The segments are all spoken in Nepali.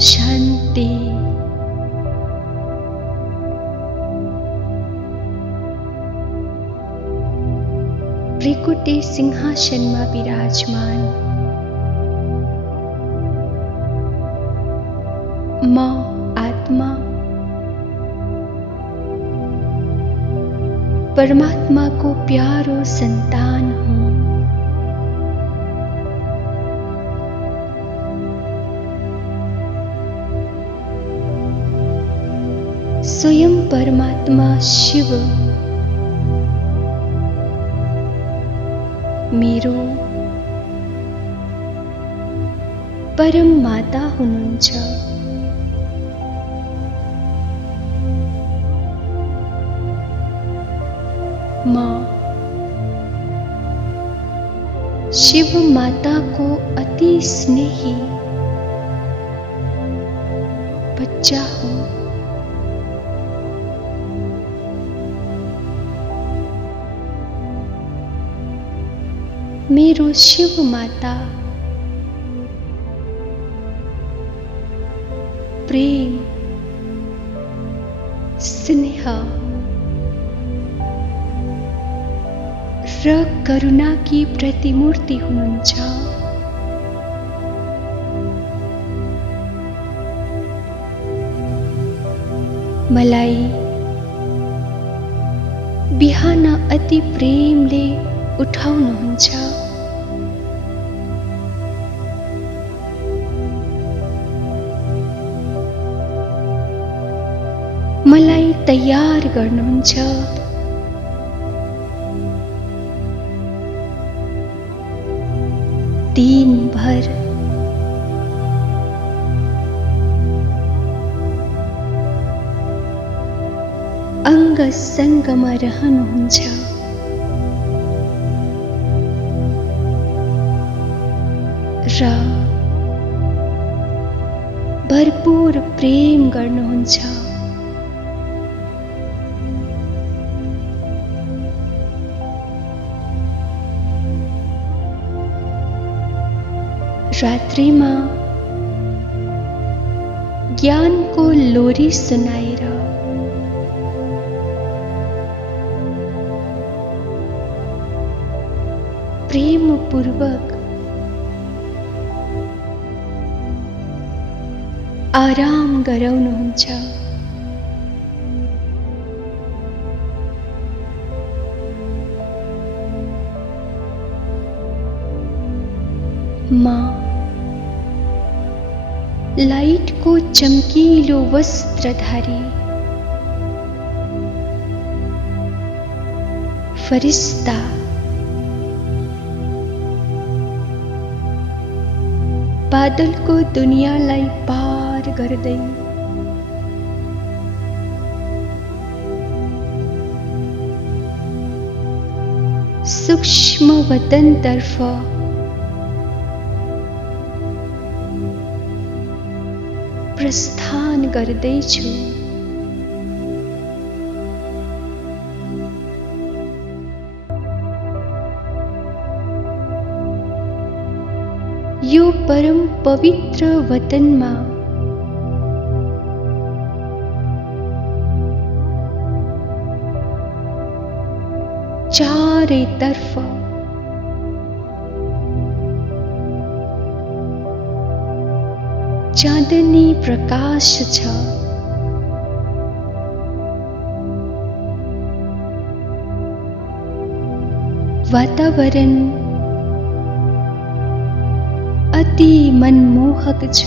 शान्ति। भृकुटी सिंहासनमा विराजमान म आत्मा परमात्मा को प्यारो संतान हूँ। स्वयं परमात्मा शिव मेरो परम माता हुनुहुन्छ। म शिव माता को अति स्नेही बच्चा हूँ। मेरो शिव माता प्रेम स्नेह र करुणा की प्रतिमूर्ति हुनुहुन्छ। मलाई बिहान अति प्रेमले उठाउनुहुन्छ। मलाई तयार गर्नुहुन्छ। दिनभर अंग संगमा रहनुहुन्छ। र भरपूर प्रेम गर्नुहुन्छ। रात्रिमा ज्ञानको लोरी सुनाएर प्रेमपूर्वक आराम गराउनुहुन्छ। माँ लाइट को चमकीलो वस्त्रधारी फरिश्ता बादल को दुनियाँलाई पार गर्दै सूक्ष्म वतनतर्फ प्रस्थान गर्दैछु। यो परम पवित्र वतनमा चारैतर्फ चाँदनी प्रकाश छ। वातावरण अति मनमोहक छ।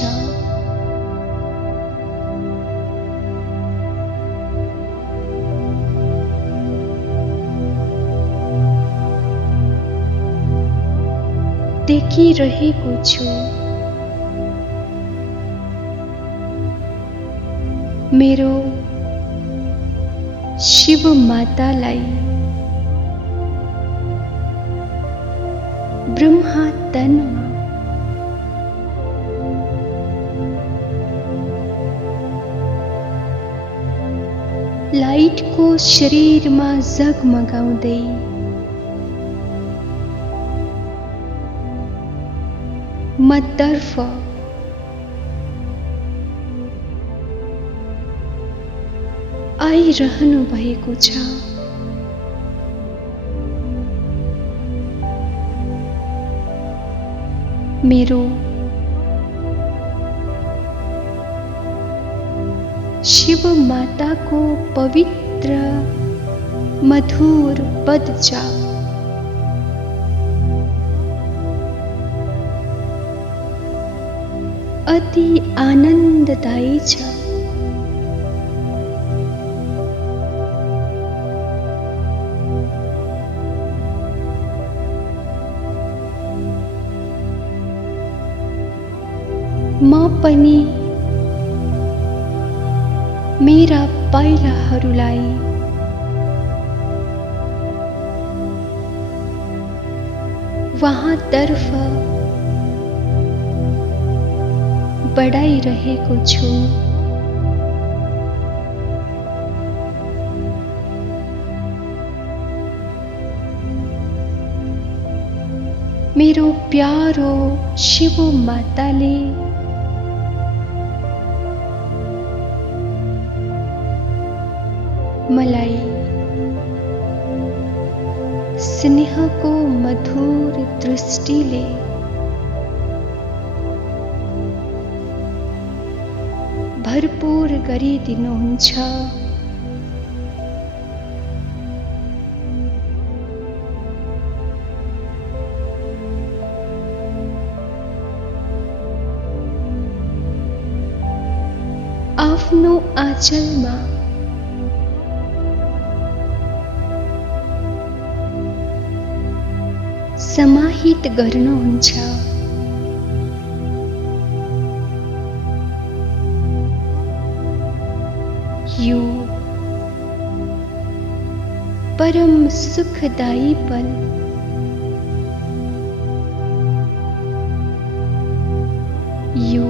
देखिरहेको छु मेरो शिव मातालाई ब्रह्मा तनमा लाइट को शरीरमा जगमगाउँदै मतर्फ छुपाइरहनु भएको छ। मेरो शिव माताको पवित्र मधुर पद जाप अति आनन्ददायी छ। म पनि मेरा पाइलाहरूलाई वहाँतर्फ बढाइरहेको छु। मेरो प्यारो शिव माताले मलाई स्नेहको मधुर दृष्टिले भरपूर गरिदिनुहुन्छ। आफ्नो आँचलमा समाहित गर्नुहुन्छ। यो परम सुखदायी पल यो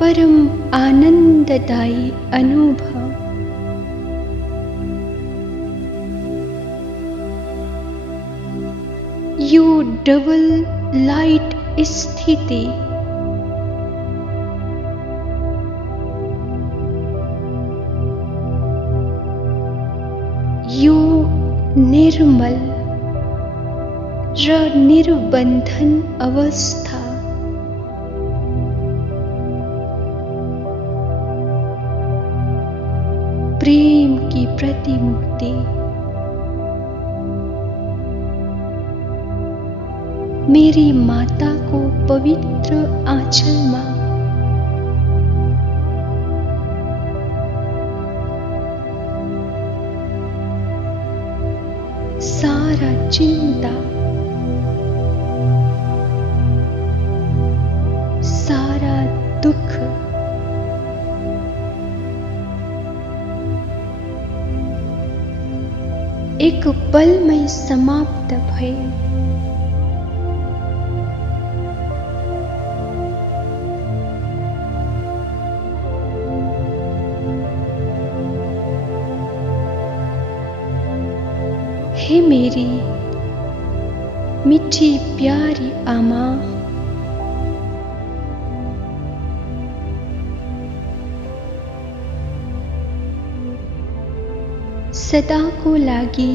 परम आनंददायी अनुभव यो डबल लाइट स्थिति यो निर्मल र निर्बन्धन अवस्था प्रेम की प्रतिमुक्ति मेरी माता को पवित्र आंचल में सारा चिंता सारा दुख एक पल में समाप्त भए। हे मेरी मीठी प्यारी आमा, सदाको लागि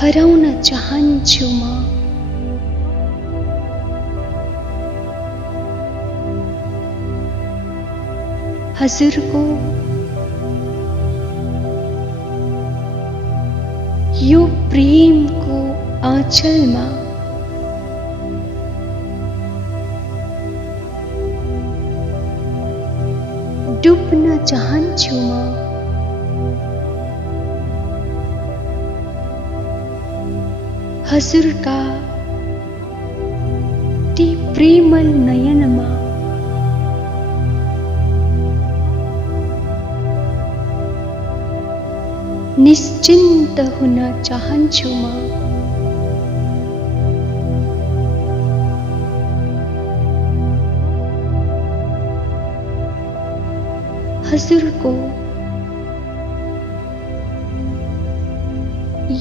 हराउन चाहन्छु म। हजुरको यो प्रेमको आँचलमा डुब्न चाहन्छु म। हजुरका ती प्रेमल नयनमा निश्चिन्त हुन चाहन्छु म। हजुरको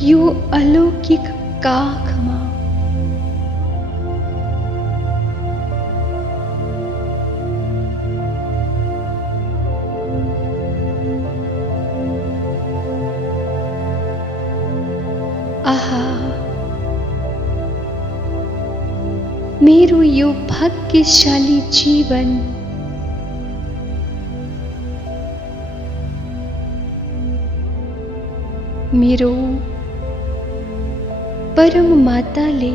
यो अलौकिक काखमा आहा, मेरो यो भाग्यशाली जीवन मेरो परम माताले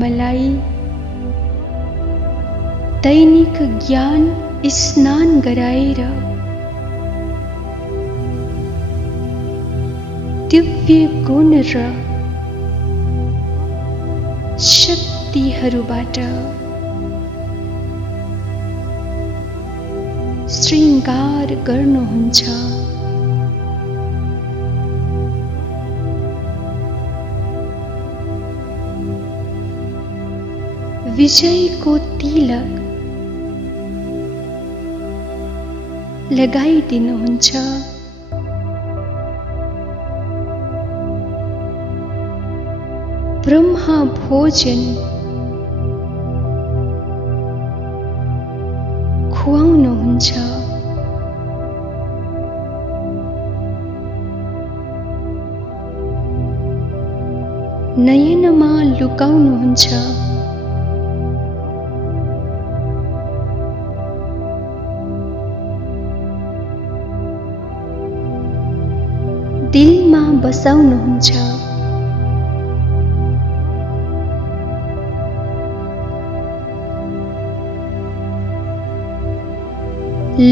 मलाई दैनिक ज्ञान स्नान गराएर दिव्य गुण र शक्तिहरूबाट श्रृङ्गार गर्नुहुन्छ। विजयको तिलक लगाइदिनुहुन्छ। ब्रह्मा भोजन खुवाउनुहुन्छ। नयनमा लुकाउनुहुन्छ। दिलमा बसाउनुहुन्छ।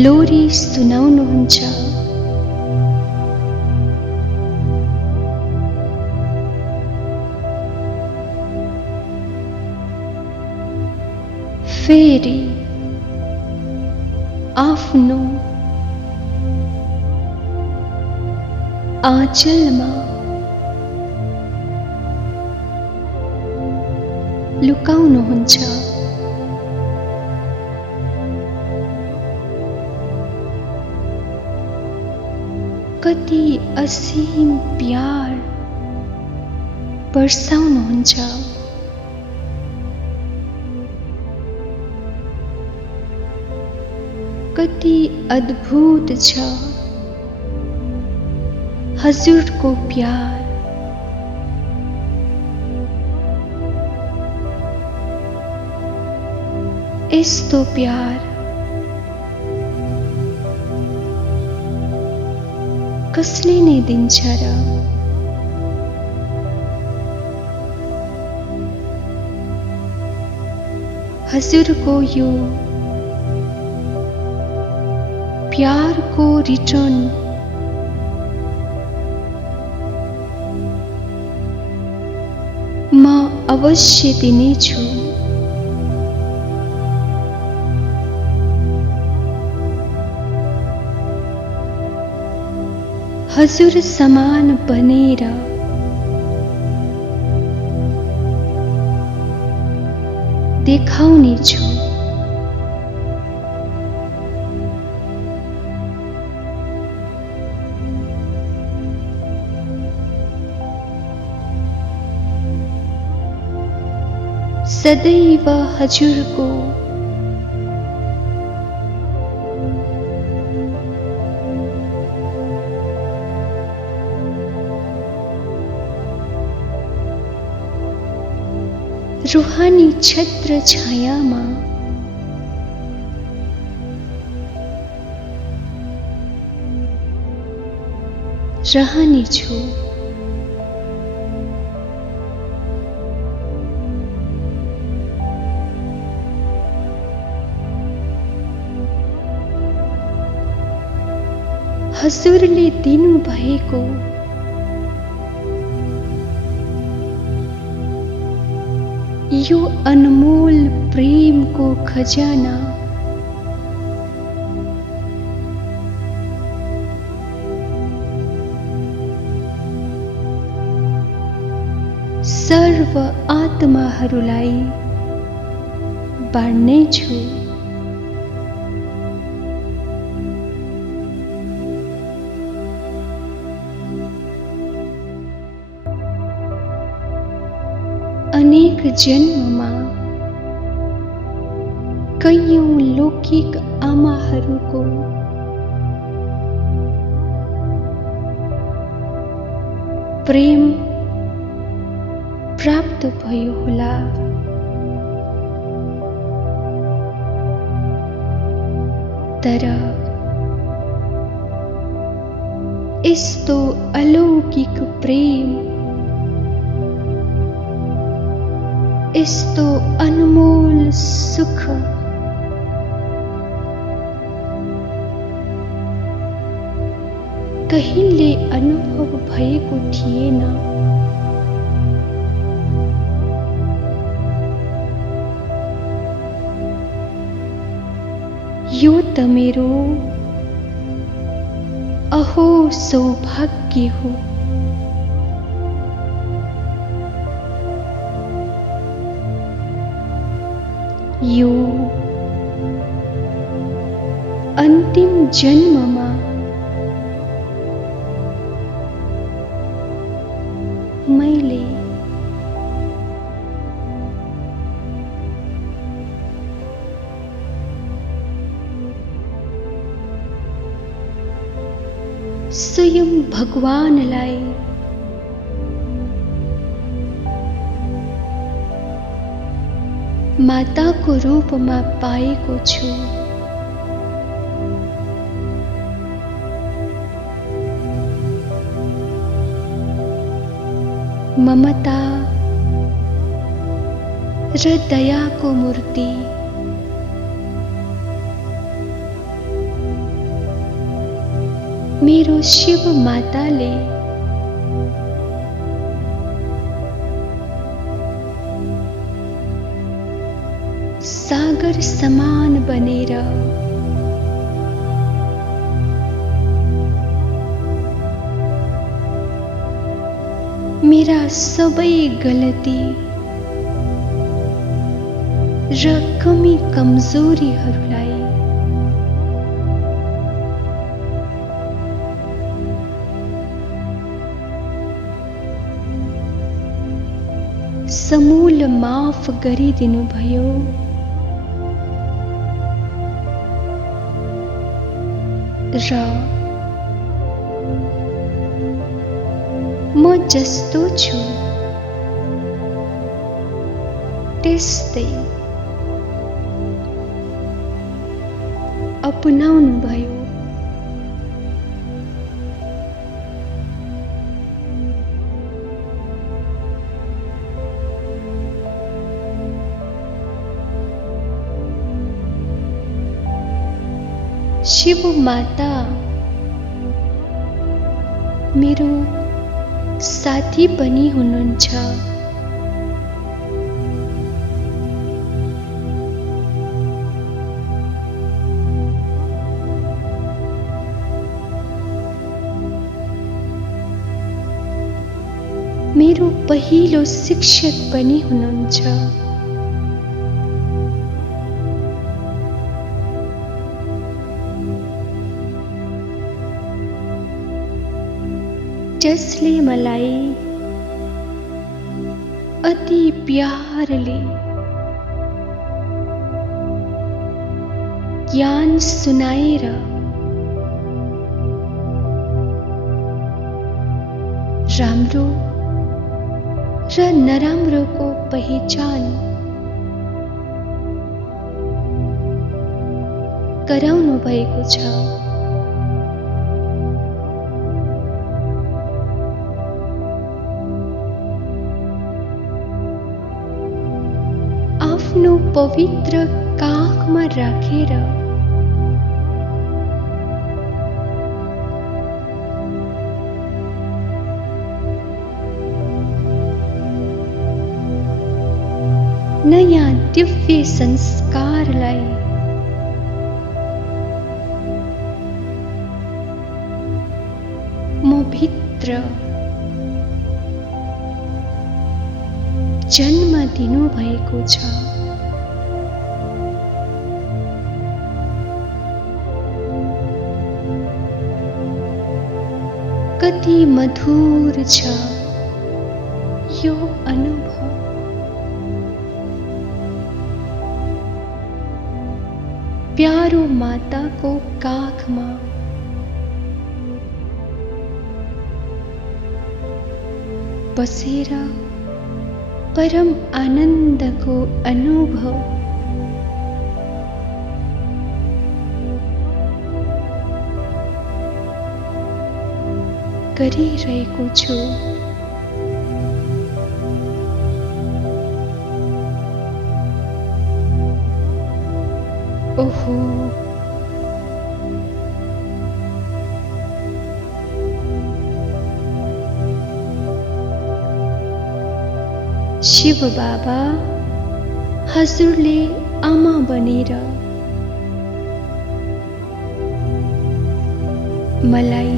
लोरी सुनाउनुहुन्छ। फेरि आफ्नो आँचलमा लुकाउनुहुन्छ। कति असीम प्यार बर्साउनुहुन्छ। कति अद्भुत छ हजुरको प्यार। यस्तो प्यार कसले नै दिन्छ र? हजुरको यो प्यारको रिटर्न म अवश्य दिनेछु। हजुर समान बनेर देखाउनेछु। सदैव हजुरको रूहानी छत्र छायामा रहनेछु। हजुरले दिनुभएको यो अनमोल प्रेमको खजाना सर्व आत्माहरूलाई बाँड्नेछु। अनेक जन्ममा कैयौं लौकिक आमाहरूको प्रेम प्राप्त भयो होला। तर यस्तो अलौकिक प्रेम, यस्तो अनमोल सुख कहिल्यै अनुभव भएको थिएन। यो त मेरो अहो सौभाग्य हो। यो अन्तिम जन्ममा मैले स्वयं भगवानलाई माताको रूपमा पाएको छु। ममता र दयाको मूर्ति मेरो शिव माताले सागर समान बनेर मेरा सबै गलती र कमी कमजोरीहरूलाई समूल माफ गरिदिनु भयो। र म जस्तो छु त्यस्तै अपनाउनु भयो। शिव माता मेरो साथी पनि हुनुहुन्छ। मेरो पहिलो शिक्षक पनि हुनुहुन्छ। जसले मलाई अति प्यारले ज्ञान सुनाएर राम्रो र नराम्रोको पहिचान गराउनु भएको छ। आफ्नो पवित्र काखमा राखेर नयाँ दिव्य संस्कारलाई म भित्र जन्म दिनु भएको छ। कति मधुर छ यो अनुभव। प्यारो माताको काखमा बसेर परम आनन्दको अनुभव गरिरहेको छु। ओहो, शिव बाबा हजुरले आमा बनेर मलाई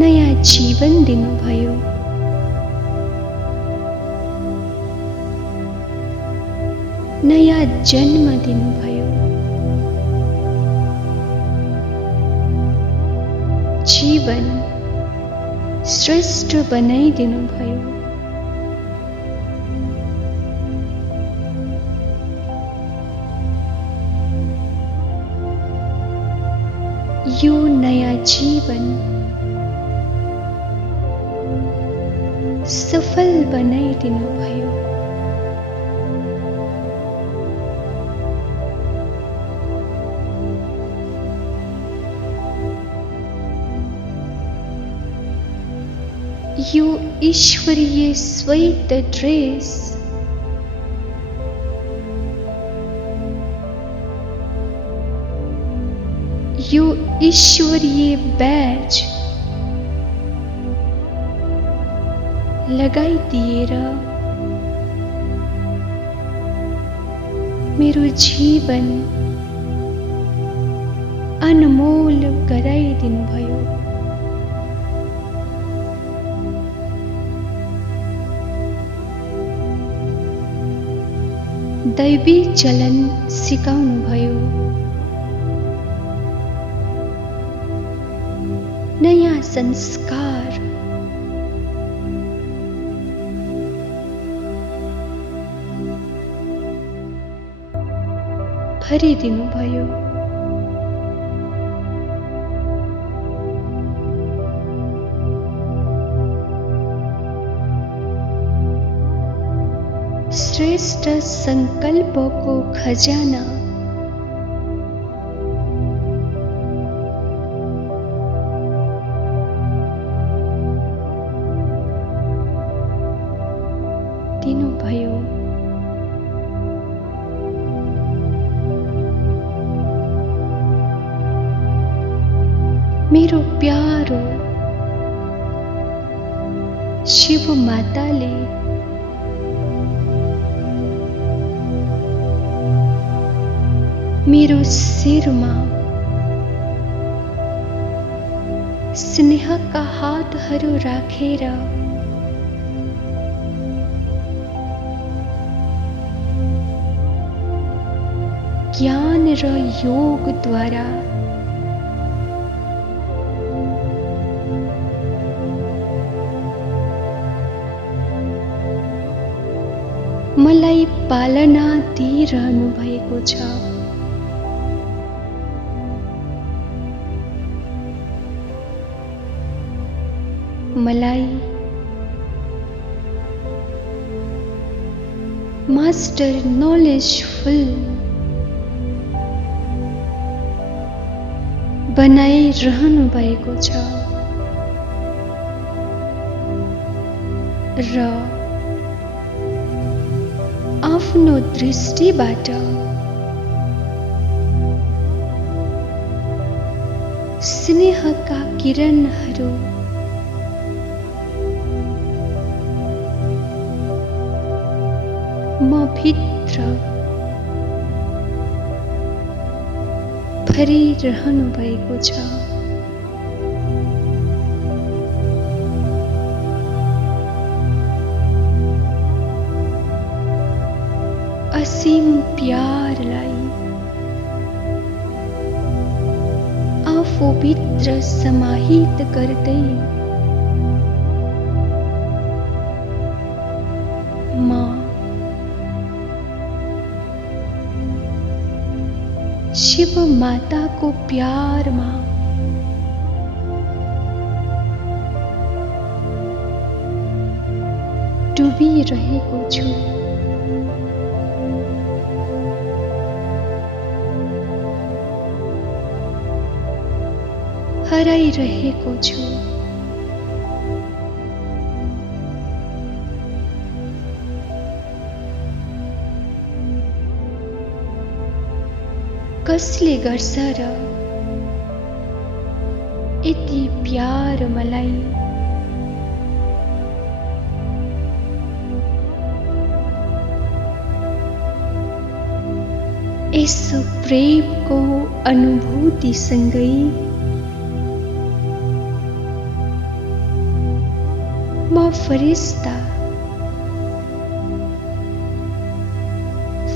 नयाँ जीवन दिनुभयो। नयाँ जन्म दिनुभयो। जीवन श्रेष्ठ बनाइदिनुभयो। यो नयाँ जीवन सफल बनाइदिनुभयो। यो ईश्वरीय श्वेत ड्रेस यो ईश्वरीय बैज लगाइदिएर मेरो जीवन अनमोल गराइदिनुभयो। दैवी चलन सिकाउनुभयो। नयाँ संस्कार भरिदिनुभयो। श्रेष्ठ संकल्पको खजाना दिनुभयो। मेरो प्यारो शिव माताले मेरो शिरमा स्नेहका हातहरू राखेर ज्ञान र योगद्वारा मलाई पालना दिइरहनु भएको छ। मलाई मास्टर नलेजफुल बनाइरहनु भएको छ र आफ्नो दृष्टिबाट स्नेहका किरणहरू म भित्र भरिरहनु भएको छ। असीम प्यारलाई आफूभित्र समाहित गर्दै म शिव माताको प्यारमा डुबिरहेको छु। हराइरहेको छु। कसले गर्छ र यति प्यार मलाई? यसो प्रेमको अनुभूतिसँगै म फरिस्ता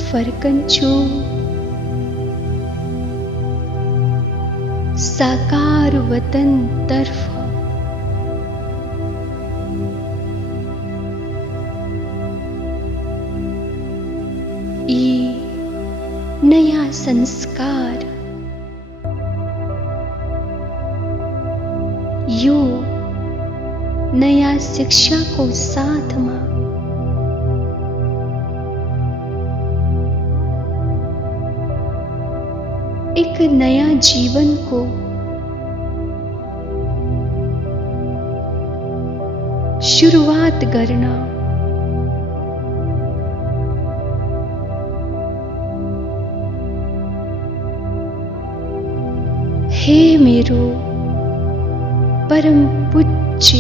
फर्कन्छु साकार वतनतर्फ। यी नयाँ संस्कार, यो नयाँ शिक्षाको साथमा एक नयाँ जीवनको सुरुवात गर्न हे मेरो परम पूज्य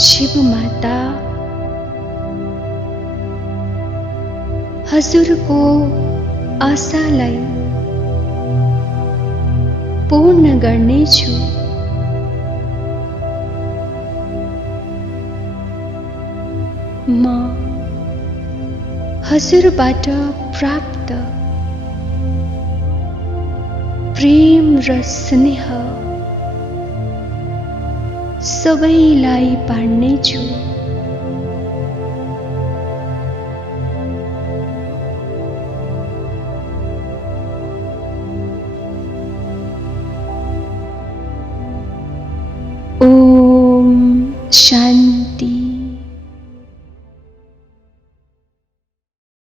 शिव माता, हजुरको आशालाई पूर्ण गर्नेछु। म हजुरबाट प्राप्त प्रेम र स्नेह सबैलाई बाँड्नेछु।